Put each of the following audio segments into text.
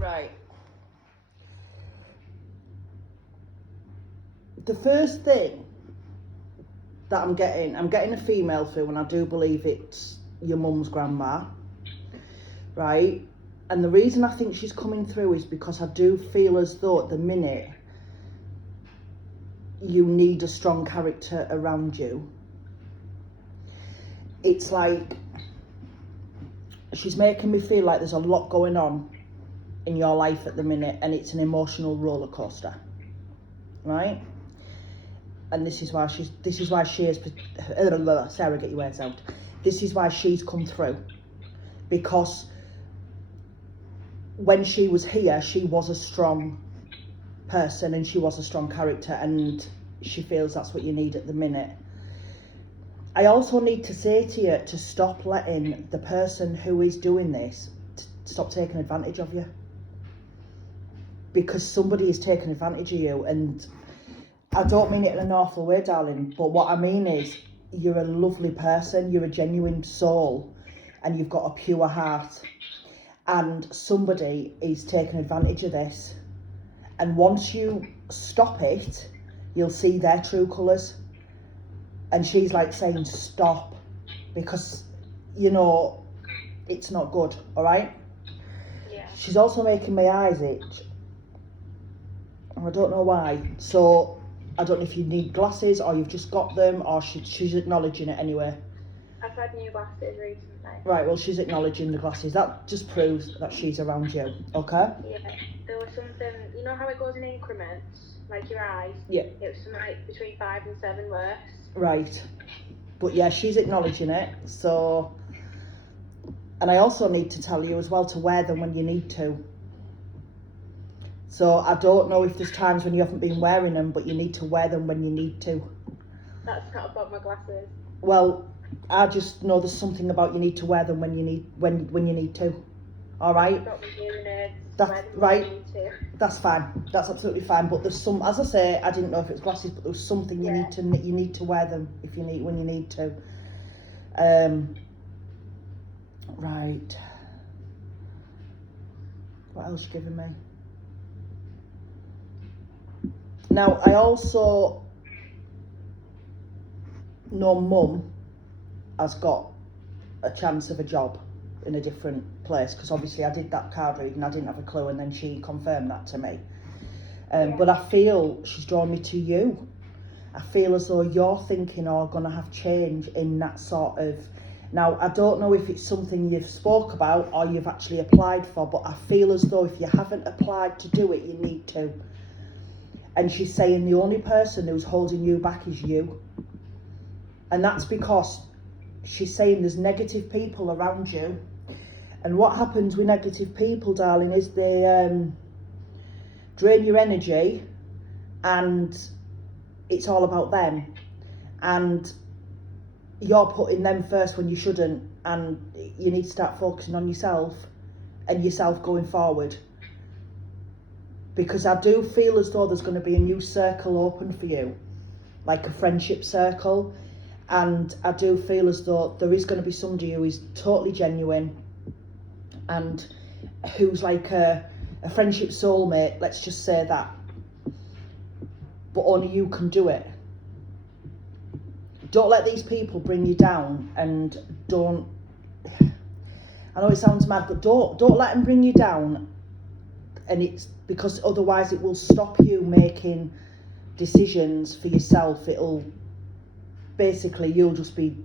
Right. The first thing that I'm getting a female through, and I do believe it's your mum's grandma, right? And the reason I think she's coming through is because I do feel as though at the minute you need a strong character around you. It's like she's making me feel like there's a lot going on in your life at the minute, and it's an emotional roller coaster, right? And this is why she is Sarah, get your words out. This is why she's come through, because when she was here, she was a strong person and she was a strong character, and she feels that's what you need at the minute. I also need to say to you to stop letting the person who is doing this stop taking advantage of you, because somebody is taking advantage of you. And I don't mean it in an awful way, darling, but what I mean is you're a lovely person, you're a genuine soul, and you've got a pure heart, and somebody is taking advantage of this. And once you stop it, you'll see their true colours. And she's like saying stop, because you know it's not good. All right. Yeah. She's also making my eyes itch, and I don't know why. So I don't know if you need glasses or you've just got them, or she's acknowledging it anyway. I've had new glasses recently. Right, well, she's acknowledging the glasses. That just proves that she's around you, okay? Yeah, there was something, you know how it goes in increments, like your eyes? Yeah. It was something like between 5 and 7 worse. Right. But yeah, she's acknowledging it, so... And I also need to tell you as well to wear them when you need to. So I don't know if there's times when you haven't been wearing them, but you need to wear them when you need to. That's not about my glasses. Well, I just know there's something about you need to wear them when you need to. All right. I've got my hearing aids. That's right. When I need to. That's fine. That's absolutely fine. But there's some, as I say, I didn't know if it's glasses, but there's something you need to wear them if you need when you need to. Right. What else you giving me? Now I also know Mum has got a chance of a job in a different place, because obviously I did that card read and I didn't have a clue, and then she confirmed that to me. But I feel she's drawn me to you. I feel as though you're thinking or going to have change in that sort of... Now, I don't know if it's something you've spoke about or you've actually applied for, but I feel as though if you haven't applied to do it, you need to. And she's saying the only person who's holding you back is you. And that's because she's saying there's negative people around you. And what happens with negative people, darling, is they drain your energy, and it's all about them. And you're putting them first when you shouldn't, and you need to start focusing on yourself and yourself going forward. Because I do feel as though there's going to be a new circle open for you, like a friendship circle. And I do feel as though there is going to be somebody who is totally genuine and who's like a friendship soulmate, let's just say that. But only you can do it. Don't let these people bring you down, and don't... I know it sounds mad, but don't let them bring you down. And it's because otherwise it will stop you making decisions for yourself. It'll... Basically, you'll just be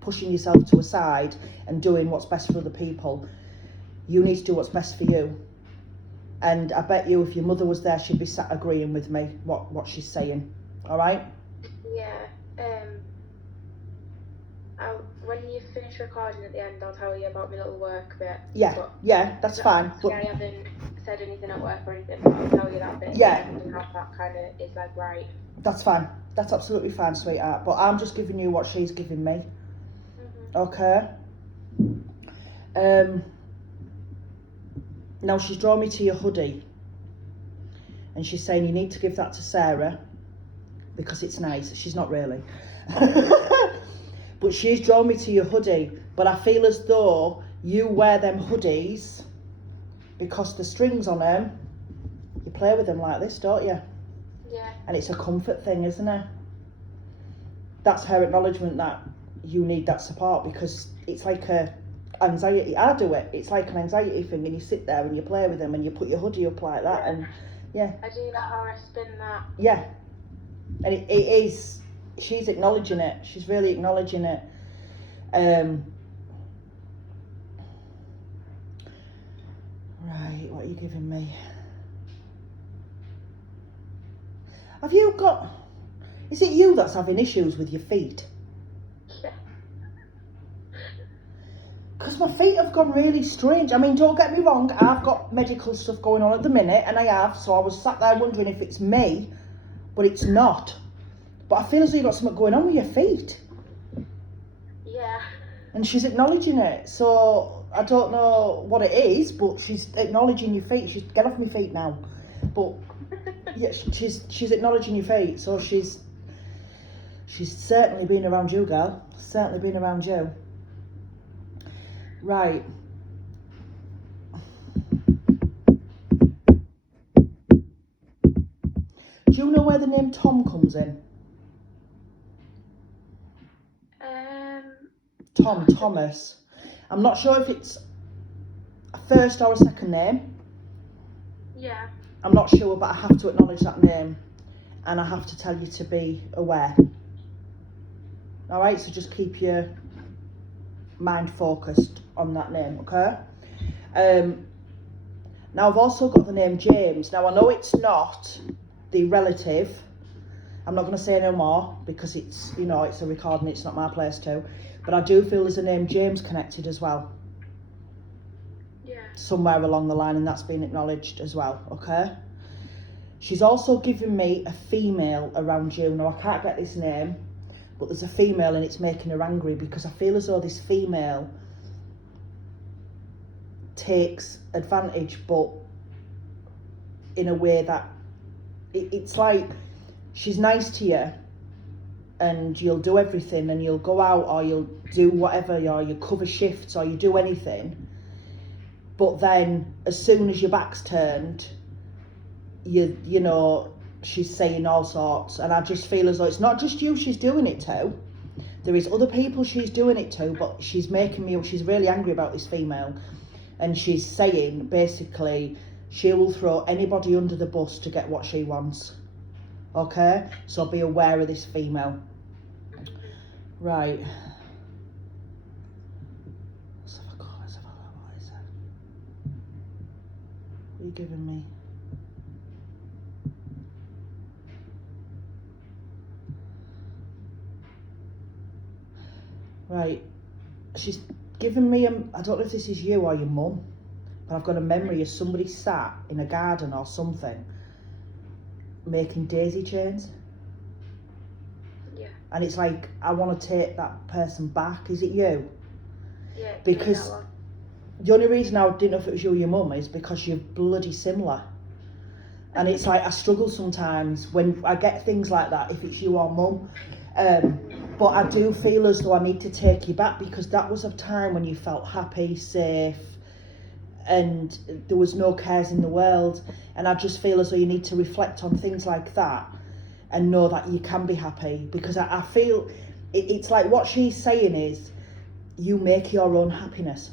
pushing yourself to a side and doing what's best for other people. You need to do what's best for you. And I bet you if your mother was there, she'd be sat agreeing with me what she's saying. All right? Yeah. When you finish recording at the end, I'll tell you about my little work bit. Yeah, that's fine. But I haven't said anything at work or anything, but I'll tell you that bit. Yeah. And how that kind of is like right. That's fine. That's absolutely fine, sweetheart. But I'm just giving you what she's giving me. Okay? Now she's drawn me to your hoodie. And she's saying you need to give that to Sarah because it's nice. She's not really. But she's drawn me to your hoodie. But I feel as though you wear them hoodies because the strings on them, you play with them like this, don't you? Yeah. And it's a comfort thing, isn't it? That's her acknowledgement that you need that support, because it's like a anxiety. I do it. It's like an anxiety thing, and you sit there and you play with them and you put your hoodie up like that, and yeah. I do that, or I spin that. Yeah. And it is, she's acknowledging it. She's really acknowledging it. Right, what are you giving me? Have you got, is it you that's having issues with your feet? Yeah. Because my feet have gone really strange. I mean, don't get me wrong, I've got medical stuff going on at the minute, and I have, so I was sat there wondering if it's me, but it's not. But I feel as though you've got something going on with your feet. Yeah. And she's acknowledging it, so I don't know what it is, but she's acknowledging your feet. She's, get off my feet now. But yeah, she's acknowledging your feet, so she's certainly been around you, girl. Certainly been around you. Right. Do you know where the name Tom comes in? Thomas. I'm not sure if it's a first or a second name. Yeah. I'm not sure, but I have to acknowledge that name, and I have to tell you to be aware. All right, so just keep your mind focused on that name, okay? Now I've also got the name James. Now I know it's not the relative. I'm not going to say no more because it's, you know, it's a recording, it's not my place to. But I do feel there's a name James connected as well. Yeah. Somewhere along the line, and that's been acknowledged as well, okay? She's also given me a female around you. Now I can't get this name, but there's a female and it's making her angry because I feel as though this female takes advantage, but in a way that it's like she's nice to you and you'll do everything and you'll go out or you'll do whatever, or you cover shifts or you do anything, but then as soon as your back's turned, you know, she's saying all sorts. And I just feel as though it's not just you she's doing it to. There is other people she's doing it to, but she's really angry about this female, and she's saying basically she will throw anybody under the bus to get what she wants. Okay, so be aware of this female. Right. Let's have a go. What is it? What are you giving me? Right. She's given me I don't know if this is you or your mum, but I've got a memory of somebody sat in a garden or something making daisy chains. Yeah. And it's like, I want to take that person back. Is it you? Yeah. Because the only reason I didn't know if it was you or your mum is because you're bloody similar. And it's like, I struggle sometimes when I get things like that, if it's you or mum. But I do feel as though I need to take you back, because that was a time when you felt happy, safe, and there was no cares in the world. And I just feel as though you need to reflect on things like that and know that you can be happy, because I feel it's like what she's saying is you make your own happiness.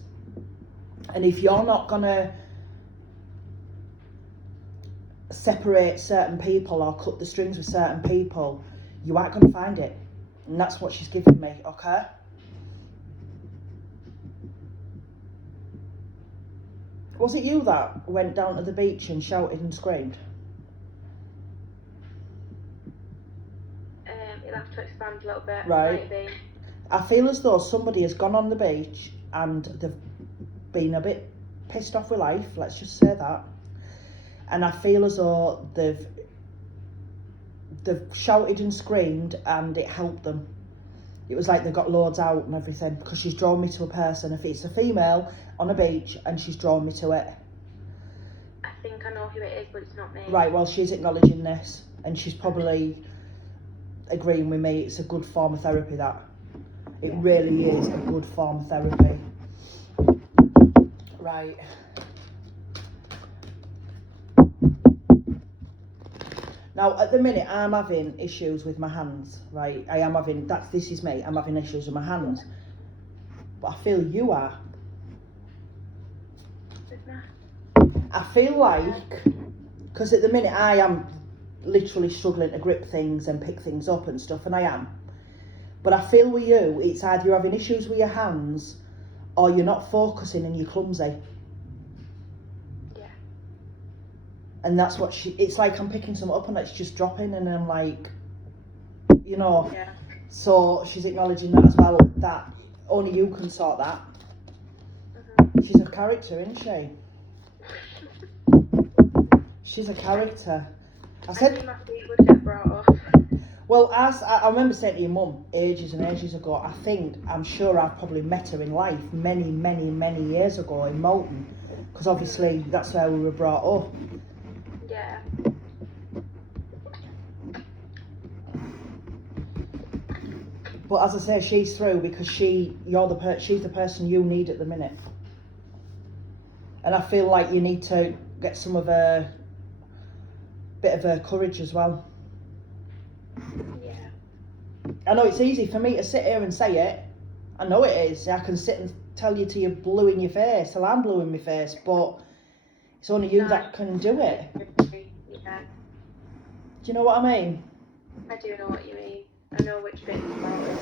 And if you're not gonna separate certain people or cut the strings with certain people, you aren't gonna find it. And that's what she's giving me, okay? Was it you that went down to the beach and shouted and screamed? You'll have to expand a little bit. Right. Maybe. I feel as though somebody has gone on the beach and they've been a bit pissed off with life, let's just say that. And I feel as though they've shouted and screamed and it helped them. It was like they got loads out and everything, because she's drawn me to a person. If it's a female on a beach and she's drawn me to it. I think I know who it is, but it's not me. Right, well, she's acknowledging this and she's probably agreeing with me. It's a good form of therapy, that. It really is a good form of therapy. Right. Now, at the minute, I'm having issues with my hands, right? This is me, I'm having issues with my hands. But I feel you are. I feel like, because at the minute I am literally struggling to grip things and pick things up and stuff, and I am. But I feel with you, it's either you're having issues with your hands or you're not focusing and you're clumsy. Yeah. And that's what it's like I'm picking something up and it's just dropping and I'm like, you know. Yeah. So she's acknowledging that as well, that only you can sort that. She's a character, isn't she? She's a character. I knew my feet would get brought up. Well, I remember saying to your mum ages and ages ago, I'm sure I've probably met her in life many, many, many years ago in Moulton, because obviously that's where we were brought up. Yeah. But as I say, she's through because she's the person you need at the minute. And I feel like you need to get some of her, bit of her courage as well. Yeah. I know it's easy for me to sit here and say it. I know it is. I can sit and tell you till you're blue in your face, till I'm blue in my face, but it's only you that can do it. Yeah. Do you know what I mean? I do know what you mean. I know which bits about it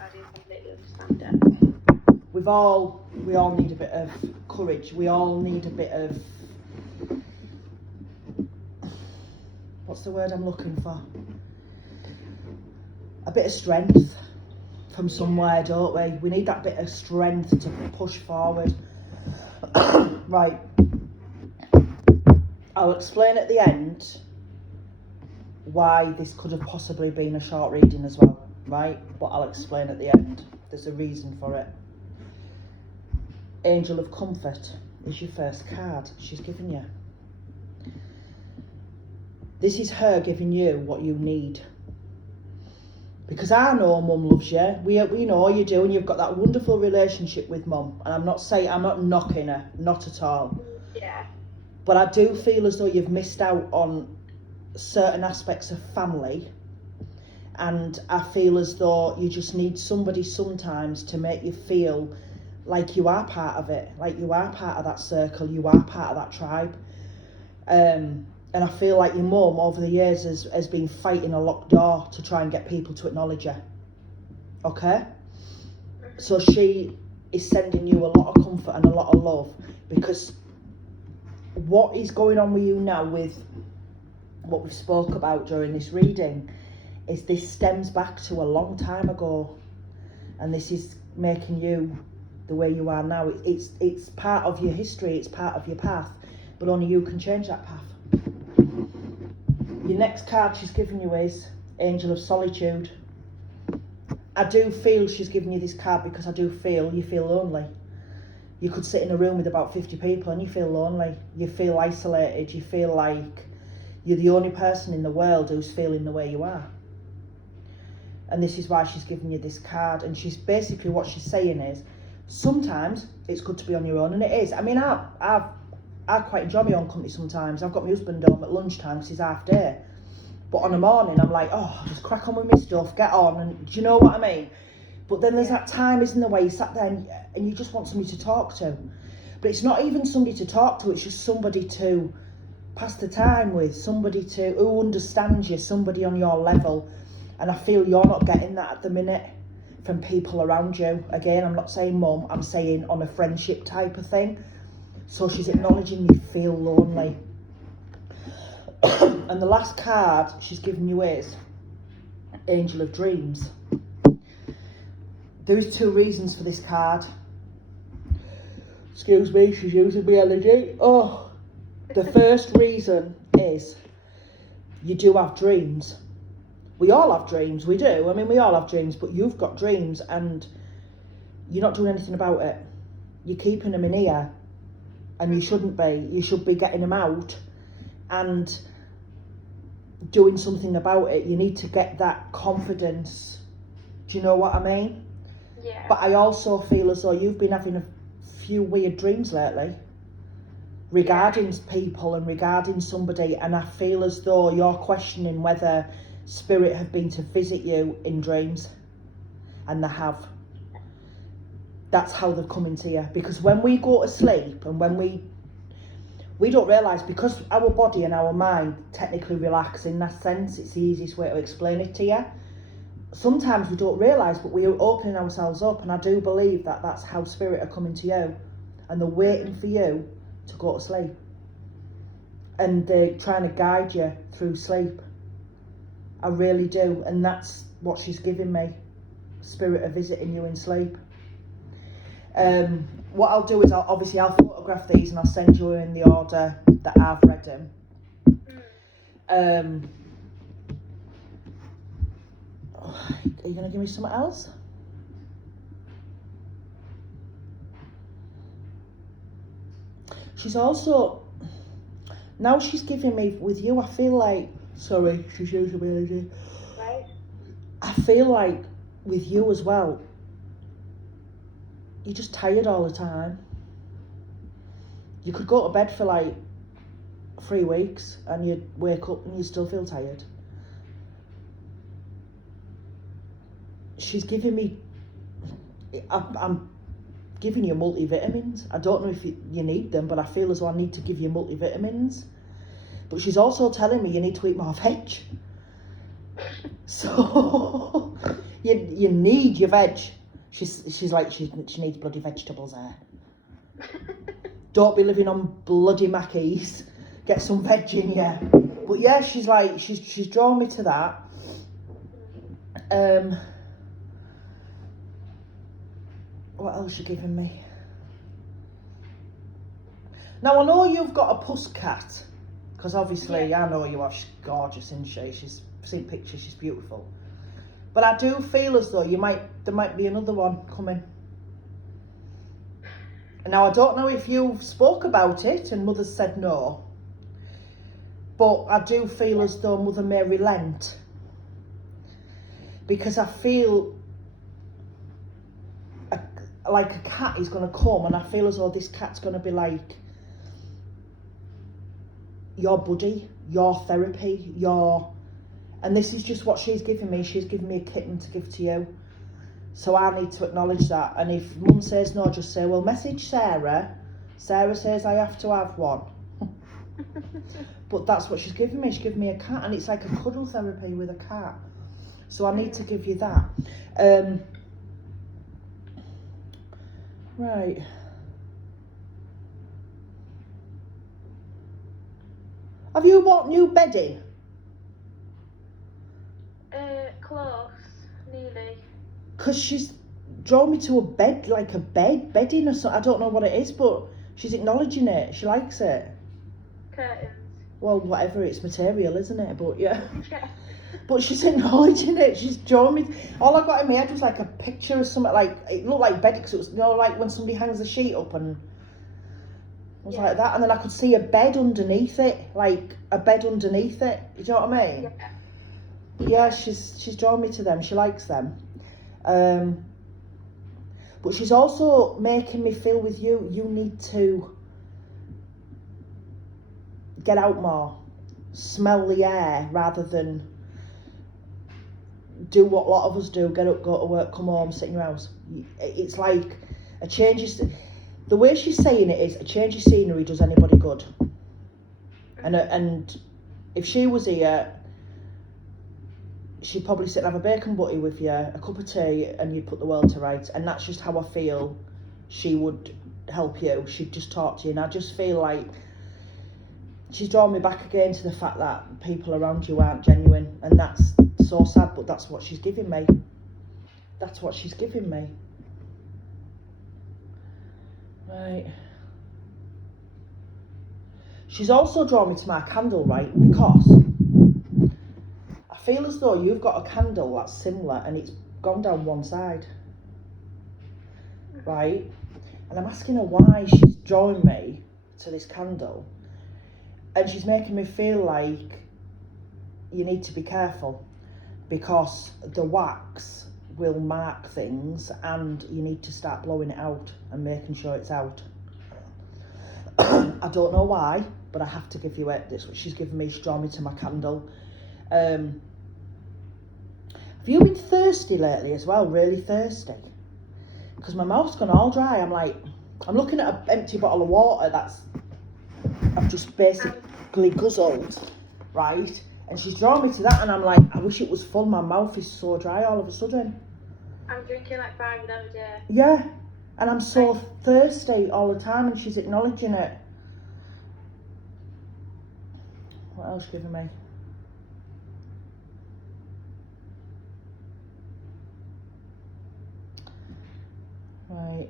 I do completely understand it. We all need a bit of courage. We all need a bit of, what's the word I'm looking for? A bit of strength from somewhere, don't we? We need that bit of strength to push forward. Right. I'll explain at the end why this could have possibly been a short reading as well, right? But I'll explain at the end. There's a reason for it. Angel of Comfort is your first card she's given you. This is her giving you what you need. Because I know Mum loves you. We know you do, and you've got that wonderful relationship with Mum. And I'm not knocking her, not at all. Yeah. But I do feel as though you've missed out on certain aspects of family. And I feel as though you just need somebody sometimes to make you feel like you are part of it, like you are part of that circle, you are part of that tribe. And I feel like your mum over the years has been fighting a locked door to try and get people to acknowledge her. Okay? So she is sending you a lot of comfort and a lot of love, because what is going on with you now with what we spoke about during this reading is this stems back to a long time ago, and this is making you the way you are now. It's part of your history, it's part of your path, but only you can change that path. Your next card she's given you is Angel of Solitude. I do feel she's giving you this card because I do feel you feel lonely. You could sit in a room with about 50 people and you feel lonely. You feel isolated. You feel like you're the only person in the world who's feeling the way you are. And this is why she's giving you this card. And she's basically, what she's saying is, sometimes it's good to be on your own, and it is. I mean, I quite enjoy my own company sometimes. I've got my husband home at lunchtime because he's half day. But on a morning, I'm like, oh, just crack on with my stuff, get on. And do you know what I mean? But then there's that time, isn't there, where you sat there and you just want somebody to talk to. But it's not even somebody to talk to, it's just somebody to pass the time with, somebody who understands you, somebody on your level. And I feel you're not getting that at the minute from people around you. Again, I'm not saying mum, I'm saying on a friendship type of thing. So she's acknowledging you feel lonely. And the last card she's given you is Angel of Dreams. There is 2 reasons for this card. Excuse me, she's using my energy. Oh, the first reason is you do have dreams. We all have dreams, we do. I mean, we all have dreams, but you've got dreams and you're not doing anything about it. You're keeping them in here, and you shouldn't be. You should be getting them out and doing something about it. You need to get that confidence. Do you know what I mean? Yeah. But I also feel as though you've been having a few weird dreams lately. regarding people and regarding somebody, and I feel as though you're questioning whether spirit have been to visit you in dreams, and they have. That's how they've come into you, because when we go to sleep and when we don't realise, because our body and our mind technically relax in that sense, it's the easiest way to explain it to you. Sometimes we don't realise, but we're opening ourselves up, and I do believe that that's how spirit are coming to you, and they're waiting for you to go to sleep, and they're trying to guide you through sleep. I really do, and that's what she's giving me. Spirit are visiting you in sleep. What I'll do is I'll photograph these and I'll send you in the order that I've read them. Are you going to give me something else? She's also, now she's giving me with you, I feel like, sorry, she's using me energy. Right. I feel like with you as well, you're just tired all the time. You could go to bed for like 3 weeks and you'd wake up and you still feel tired. She's giving me, I'm giving you multivitamins. I don't know if you need them, but I feel as though I need to give you multivitamins. But she's also telling me you need to eat more veg. So you need your veg. She's like, she needs bloody vegetables there. Don't be living on bloody Mackies. Get some veg in you. But yeah, she's like, she's drawn me to that. What else you giving me? Now I know you've got a puss cat, because obviously Yeah. I know you are. She's gorgeous, isn't she? She's seen pictures. She's beautiful. But I do feel as though there might be another one coming. Now I don't know if you've spoke about it and Mother said no, but I do feel as though Mother may relent, because I feel like a cat is going to come, and I feel as though this cat's going to be like your buddy, your therapy, and this is just what she's giving me. She's giving me a kitten to give to you. So I need to acknowledge that. And if Mum says no, just say, well, message Sarah. Sarah says I have to have one. But that's what she's giving me. She's giving me a cat, and it's like a cuddle therapy with a cat. So I need to give you that. Right. Have you bought new bedding? Close, nearly. Because she's drawn me to a bed, like a bedding or something. I don't know what it is, but she's acknowledging it. She likes it. Curtains. Well, whatever, it's material, isn't it? But yeah. Yeah. But she's acknowledging it. She's drawn me. All I got in my head was like a picture of something, like, it looked like bedding, because it was, you know, like when somebody hangs a sheet up, and it was like that. And then I could see a bed underneath it, like a bed underneath it. You know what I mean? Yeah. Yeah, she's drawn me to them. She likes them. But she's also making me feel with you need to get out more, smell the air, rather than do what a lot of us do, get up, go to work, come home, sit in your house. It's like a change of, the way she's saying it is, a change of scenery does anybody good. And if she was here, she'd probably sit and have a bacon butty with you, a cup of tea, and you'd put the world to rights. And that's just how I feel she would help you. She'd just talk to you. And I just feel like she's drawn me back again to the fact that people around you aren't genuine. And that's so sad, but that's what she's giving me. That's what she's giving me. Right. She's also drawn me to my candle, right? Because I feel as though you've got a candle that's similar and it's gone down one side, right? And I'm asking her why she's drawing me to this candle, and she's making me feel like you need to be careful, because the wax will mark things and you need to start blowing it out and making sure it's out. I don't know why, but I have to give you it. This what she's given me. She's drawn me to my candle. Have you been thirsty lately as well? Really thirsty? Because my mouth's gone all dry. I'm looking at an empty bottle of water I've just basically guzzled, right? And she's drawn me to that, and I'm like, I wish it was full. My mouth is so dry all of a sudden. I'm drinking like 5 of them a day. Yeah, and I'm so thirsty all the time, and she's acknowledging it. What else she giving me? Right.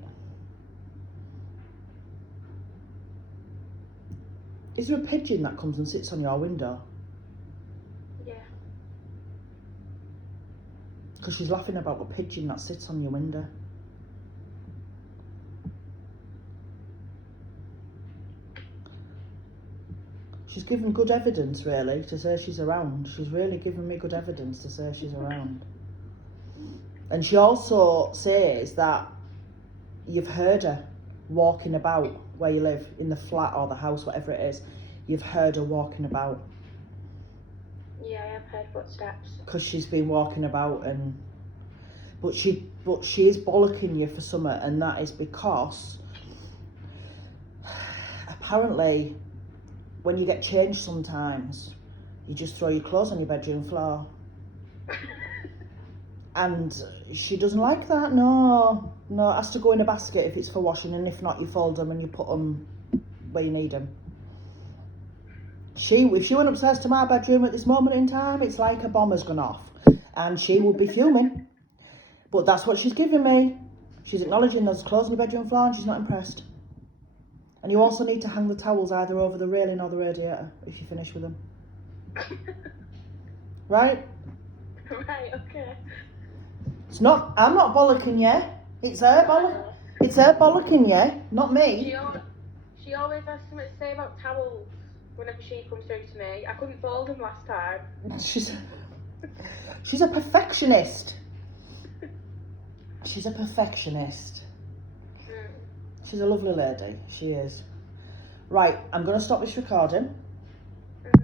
Is there a pigeon that comes and sits on your window? Yeah. Because she's laughing about a pigeon that sits on your window. She's given good evidence, really, to say she's around. She's really given me good evidence to say she's around. And she also says that you've heard her walking about where you live, in the flat or the house, whatever it is. You've heard her walking about. Yeah, I have heard footsteps. Because she's been walking about, but she is bollocking you for something, and that is because apparently when you get changed sometimes, you just throw your clothes on your bedroom floor. And she doesn't like that. No, it has to go in a basket if it's for washing, and if not, you fold them and you put them where you need them. If she went upstairs to my bedroom at this moment in time, it's like a bomb has gone off, and she would be fuming. But that's what she's giving me. She's acknowledging there's clothes on the bedroom floor, and she's not impressed. And you also need to hang the towels either over the railing or the radiator if you finish with them. Right? Right, okay. I'm not bollocking you. It's her bollocking you, not me. She always has something to say about towels whenever she comes through to me. I couldn't fold them last time. She's a perfectionist. She's a perfectionist. She's a lovely lady. She is. Right, I'm going to stop this recording.